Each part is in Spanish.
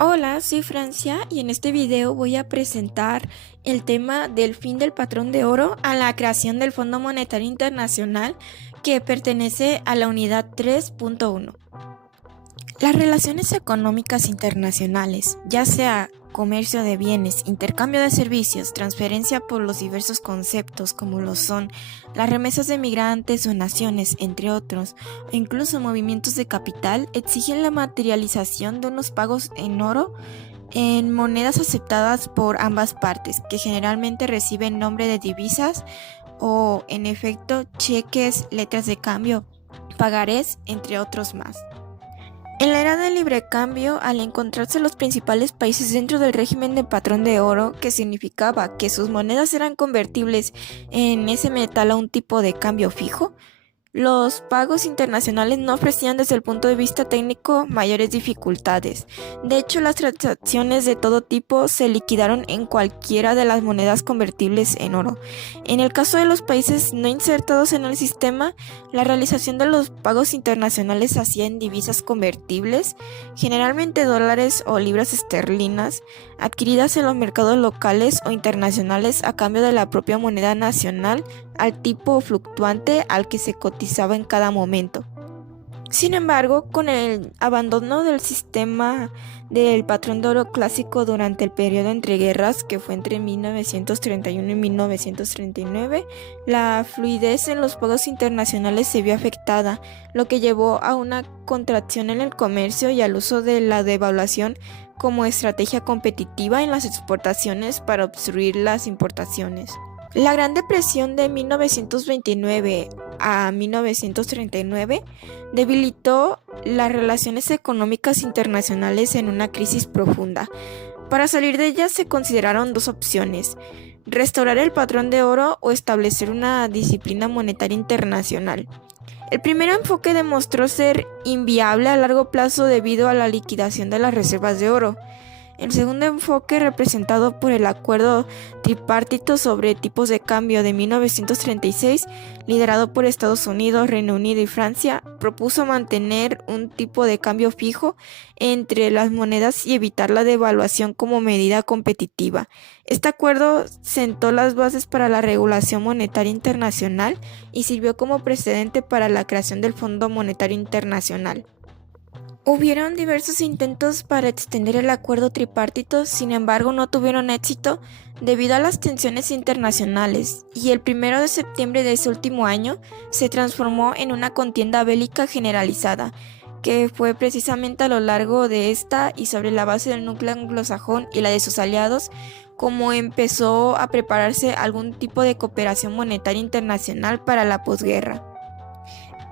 Hola, soy Francia y en este video voy a presentar el tema del fin del patrón de oro a la creación del Fondo Monetario Internacional que pertenece a la unidad 3.1. Las relaciones económicas internacionales, ya sea comercio de bienes, intercambio de servicios, transferencia por los diversos conceptos como lo son las remesas de migrantes o naciones, entre otros, o incluso movimientos de capital, exigen la materialización de unos pagos en oro en monedas aceptadas por ambas partes, que generalmente reciben nombre de divisas o, en efecto, cheques, letras de cambio, pagarés, entre otros más. En la era del libre cambio, al encontrarse los principales países dentro del régimen de patrón de oro, que significaba que sus monedas eran convertibles en ese metal a un tipo de cambio fijo, los pagos internacionales no ofrecían desde el punto de vista técnico mayores dificultades. De hecho, las transacciones de todo tipo se liquidaron en cualquiera de las monedas convertibles en oro. En el caso de los países no insertados en el sistema, la realización de los pagos internacionales se hacía en divisas convertibles, generalmente dólares o libras esterlinas, adquiridas en los mercados locales o internacionales a cambio de la propia moneda nacional al tipo fluctuante al que se cotizaba en cada momento. Sin embargo, con el abandono del sistema del patrón de oro clásico durante el periodo entre guerras, que fue entre 1931 y 1939, la fluidez en los pagos internacionales se vio afectada, lo que llevó a una contracción en el comercio y al uso de la devaluación como estrategia competitiva en las exportaciones para obstruir las importaciones. La Gran Depresión de 1929 a 1939 debilitó las relaciones económicas internacionales en una crisis profunda. Para salir de ella se consideraron dos opciones: restaurar el patrón de oro o establecer una disciplina monetaria internacional. El primer enfoque demostró ser inviable a largo plazo debido a la liquidación de las reservas de oro. El segundo enfoque, representado por el Acuerdo Tripartito sobre Tipos de Cambio de 1936, liderado por Estados Unidos, Reino Unido y Francia, propuso mantener un tipo de cambio fijo entre las monedas y evitar la devaluación como medida competitiva. Este acuerdo sentó las bases para la regulación monetaria internacional y sirvió como precedente para la creación del Fondo Monetario Internacional. Hubieron diversos intentos para extender el acuerdo tripartito, sin embargo no tuvieron éxito debido a las tensiones internacionales, y el 1 de septiembre de ese último año se transformó en una contienda bélica generalizada, que fue precisamente a lo largo de esta y sobre la base del núcleo anglosajón y la de sus aliados como empezó a prepararse algún tipo de cooperación monetaria internacional para la posguerra.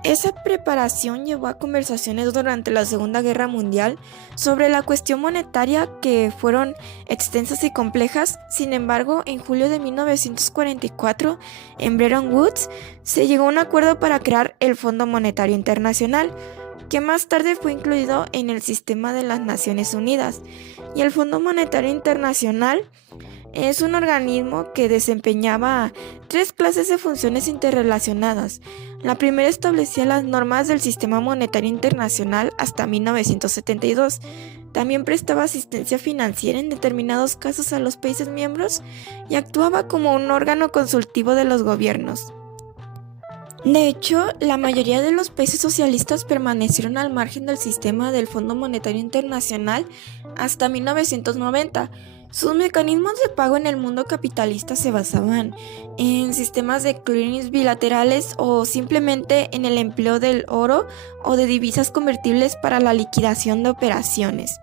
Esa preparación llevó a conversaciones durante la Segunda Guerra Mundial sobre la cuestión monetaria que fueron extensas y complejas. Sin embargo, en julio de 1944, en Bretton Woods, se llegó a un acuerdo para crear el Fondo Monetario Internacional, que más tarde fue incluido en el sistema de las Naciones Unidas. Y el Fondo Monetario Internacional es un organismo que desempeñaba tres clases de funciones interrelacionadas. La primera establecía las normas del sistema monetario internacional hasta 1972. También prestaba asistencia financiera en determinados casos a los países miembros y actuaba como un órgano consultivo de los gobiernos. De hecho, la mayoría de los países socialistas permanecieron al margen del sistema del Fondo Monetario Internacional hasta 1990. Sus mecanismos de pago en el mundo capitalista se basaban en sistemas de clearings bilaterales o simplemente en el empleo del oro o de divisas convertibles para la liquidación de operaciones.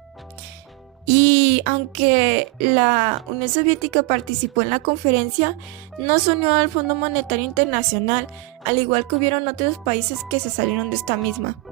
Y aunque la Unión Soviética participó en la conferencia, no se unió al Fondo Monetario Internacional, al igual que hubieron otros países que se salieron de esta misma.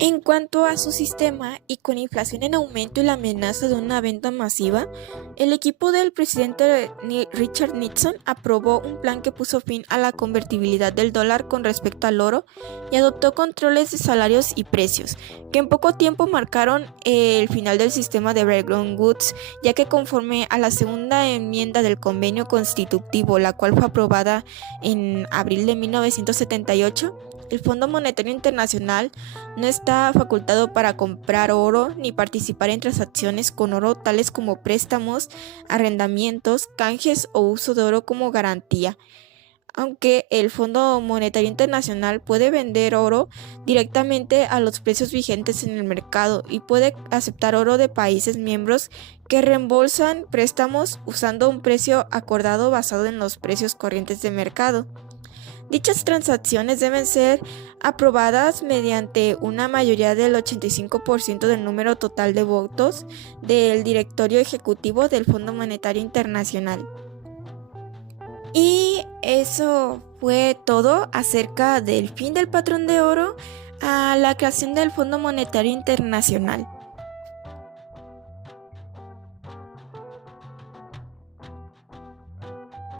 En cuanto a su sistema, y con inflación en aumento y la amenaza de una venta masiva, el equipo del presidente Richard Nixon aprobó un plan que puso fin a la convertibilidad del dólar con respecto al oro y adoptó controles de salarios y precios, que en poco tiempo marcaron el final del sistema de Bretton Woods, ya que conforme a la segunda enmienda del convenio constitutivo, la cual fue aprobada en abril de 1978, El Fondo Monetario Internacional no está facultado para comprar oro ni participar en transacciones con oro tales como préstamos, arrendamientos, canjes o uso de oro como garantía. Aunque el Fondo Monetario Internacional puede vender oro directamente a los precios vigentes en el mercado y puede aceptar oro de países miembros que reembolsan préstamos usando un precio acordado basado en los precios corrientes de mercado. Dichas transacciones deben ser aprobadas mediante una mayoría del 85% del número total de votos del directorio ejecutivo del Fondo Monetario Internacional. Y eso fue todo acerca del fin del patrón de oro a la creación del Fondo Monetario Internacional.